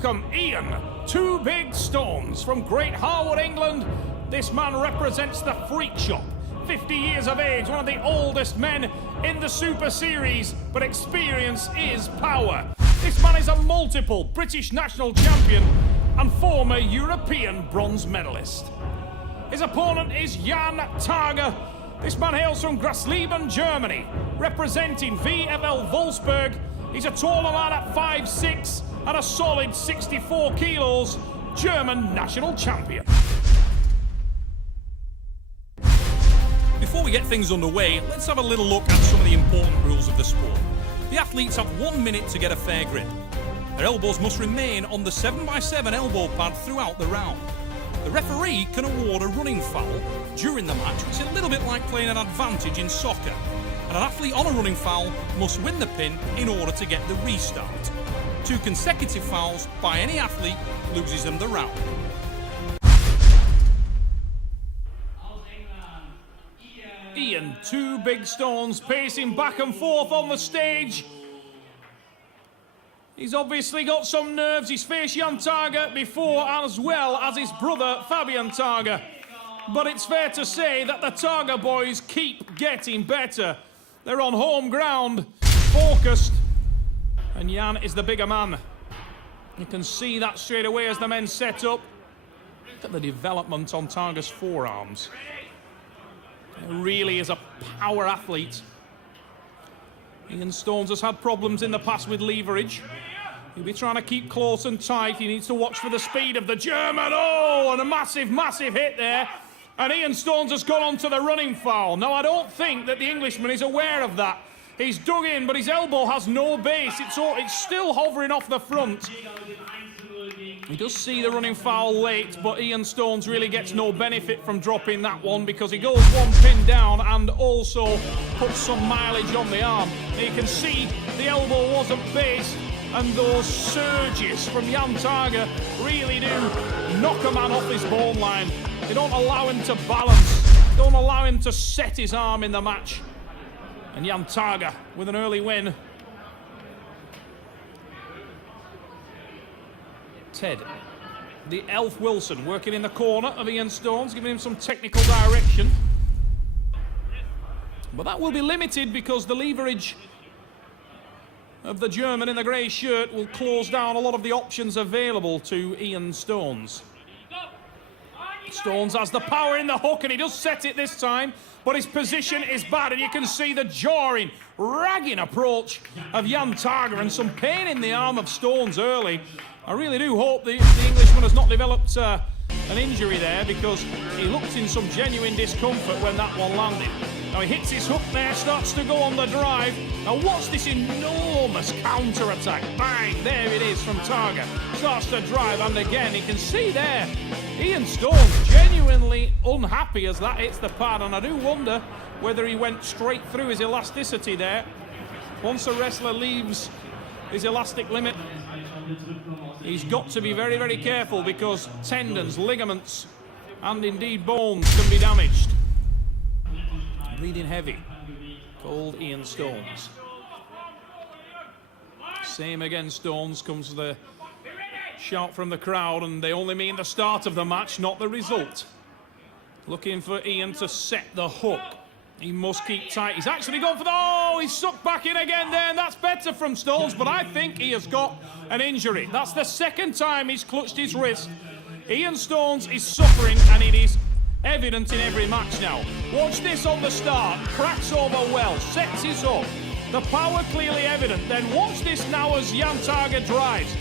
welcome Ian, Two Big Stones from Great Harwood, England. This man represents the freak shop. 50 years of age, one of the oldest men in the Super Series, but experience is power. This man is a multiple British national champion and former European bronze medalist. His opponent is Jan Tager. This man hails from Grasleben, Germany, representing VfL Wolfsburg. He's a taller man at 5'6" and a solid 64 kilos, German national champion. Before we get things underway, let's have a little look at some of the important rules of the sport. The athletes have 1 minute to get a fair grip. Their elbows must remain on the 7x7 elbow pad throughout the round. The referee can award a running foul during the match, which is a little bit like playing an advantage in soccer. And an athlete on a running foul must win the pin in order to get the restart. 2 consecutive fouls by any athlete loses them the round. Ian, Two Big Stones, pacing back and forth on the stage. He's obviously got some nerves. He's faced Jan Tager before, as well as his brother Fabian Tager. But it's fair to say that the Tager boys keep getting better. They're on home ground, focused, and Jan is the bigger man. You can see that straight away as the men set up. Look at the development on Tager's forearms. He really is a power athlete. Ian Stones has had problems in the past with leverage. He'll be trying to keep close and tight. He needs to watch for the speed of the German. Oh, and a massive, massive hit there. And Ian Stones has gone on to the running foul. Now, I don't think that the Englishman is aware of that. He's dug in, but his elbow has no base. It's still hovering off the front. He does see the running foul late, but Ian Stones really gets no benefit from dropping that one because he goes 1 pin down and also puts some mileage on the arm. And you can see the elbow wasn't based, and those surges from Jan Tager really do knock a man off his bone line. They don't allow him to balance, don't allow him to set his arm in the match. And Jan Tager with an early win. Ted, the Elf Wilson, working in the corner of Ian Stones, giving him some technical direction. But that will be limited because the leverage of the German in the grey shirt will close down a lot of the options available to Ian Stones. Stones has the power in the hook, and he does set it this time, but his position is bad, and you can see the jawing, ragging approach of Jan Tager and some pain in the arm of Stones early. I really do hope the Englishman has not developed an injury there, because he looked in some genuine discomfort when that one landed. Now he hits his hook there, starts to go on the drive. Now watch this enormous counter-attack. Bang, there it is from Tager. Starts to drive, and again, you can see there, Ian Stones genuinely unhappy as that hits the pad, and I do wonder whether he went straight through his elasticity there. Once a wrestler leaves his elastic limit, he's got to be very, very careful, because tendons, ligaments, and indeed bones can be damaged. Bleeding heavy, called Ian Stones. Same again, Stones, comes the shout from the crowd, and they only mean the start of the match, not the result. Looking for Ian to set the hook. He must keep tight. He's actually gone for the... Oh, he's sucked back in again there, and that's better from Stones, but I think he has got an injury. That's the second time he's clutched his wrist. Ian Stones is suffering, and it is evident in every match now. Watch this on the start. Cracks over well, sets his hook. The power clearly evident. Then watch this now as Jan Tager drives.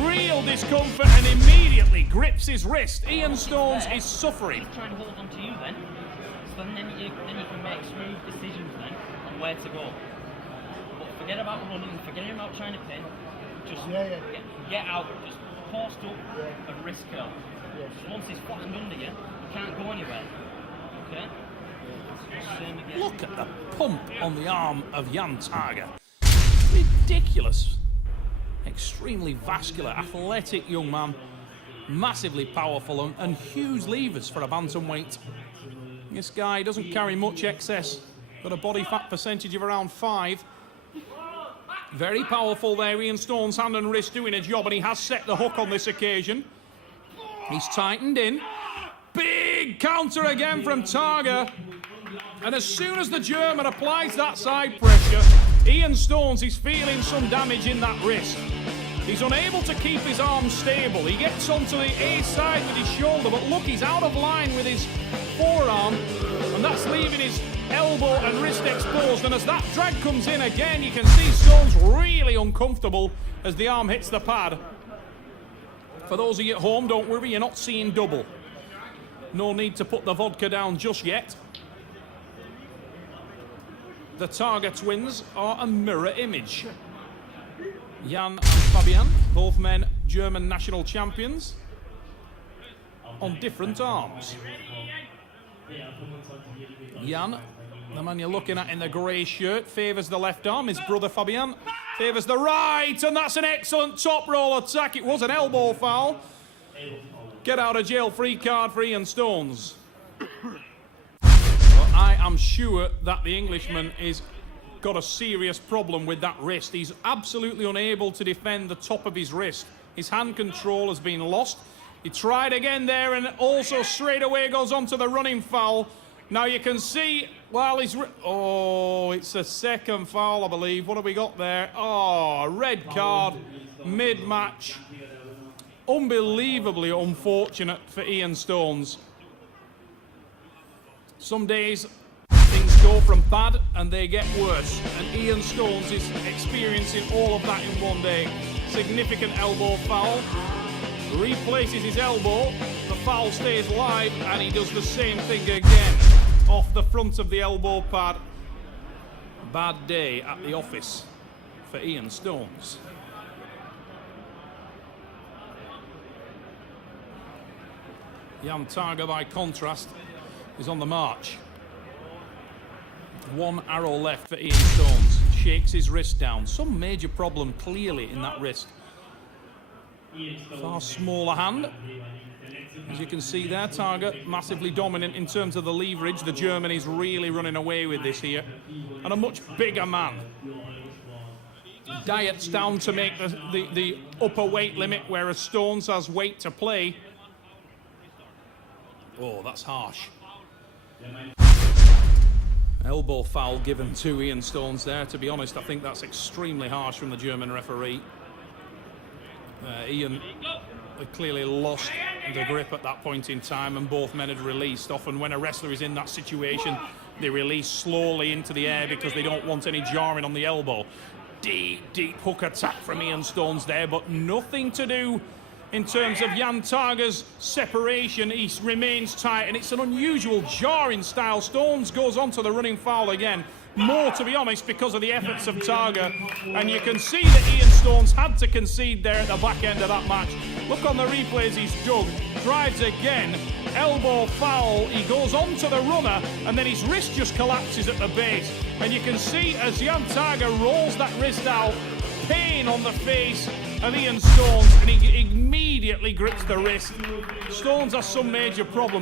Real discomfort, and immediately grips his wrist. Ian Stones is suffering. He's trying to hold on to you then. So then you can make smooth decisions then on where to go. But forget about running, forget about trying to pin. Just get out, just post up and wrist curl. Just once he's flattened under you, you can't go anywhere. Okay? Same again. Look at the pump on the arm of Jan Tager. Ridiculous. Extremely vascular, athletic young man. Massively powerful and huge levers for a bantamweight. This guy doesn't carry much excess. Got a body fat percentage of around 5. Very powerful there, Ian Stone's hand and wrist doing a job, and he has set the hook on this occasion. He's tightened in. Big counter again from Tager. And as soon as the German applies that side pressure, Ian Stones is feeling some damage in that wrist. He's unable to keep his arm stable. He gets onto the A side with his shoulder, but look, he's out of line with his forearm, and that's leaving his elbow and wrist exposed. And as that drag comes in again, you can see Stones really uncomfortable as the arm hits the pad. For those of you at home, don't worry, you're not seeing double. No need to put the vodka down just yet. The Tager twins are a mirror image. Jan and Fabian, both men German national champions, on different arms. Jan, the man you're looking at in the grey shirt, favours the left arm. His brother Fabian favours the right, and that's an excellent top roll attack. It was an elbow foul. Get out of jail free card for Ian Stones. But I am sure that the Englishman is got a serious problem with that wrist. He's absolutely unable to defend the top of his wrist. His hand control has been lost. He tried again there, and also straight away goes on to the running foul. Now you can see while he's... Oh, it's a second foul, I believe. What have we got there? Oh, red card mid-match. Unbelievably unfortunate for Ian Stones. Some days things go from bad and they get worse, and Ian Stones is experiencing all of that in one day. Significant elbow foul, replaces his elbow, the foul stays live, and he does the same thing again off the front of the elbow pad. Bad day at the office for Ian Stones. Jan Tager, by contrast, is on the march. One arrow left for Ian Stones. Shakes his wrist down. Some major problem clearly in that wrist. Far smaller hand. As you can see there, Tager massively dominant in terms of the leverage. The German is really running away with this here. And a much bigger man. Diets down to make the upper weight limit, whereas Stones has weight to play. Oh, that's harsh. Elbow foul given to Ian Stones there. To be honest, I think that's extremely harsh from the German referee. Ian had clearly lost the grip at that point in time, and both men had released. Often when a wrestler is in that situation, they release slowly into the air because they don't want any jarring on the elbow. Deep hook attack from Ian Stones there, but nothing to do in terms of Jan Tager's separation. He remains tight, and it's an unusual jarring style. Stones goes on to the running foul again. More, to be honest, because of the efforts of Tager. And you can see that Ian Stones had to concede there at the back end of that match. Look on the replays, he's dug. Drives again. Elbow foul. He goes on to the runner, and then his wrist just collapses at the base. And you can see as Jan Tager rolls that wrist out, pain on the face of Ian Stones, and he immediately grips the wrist. Stones has some major problem.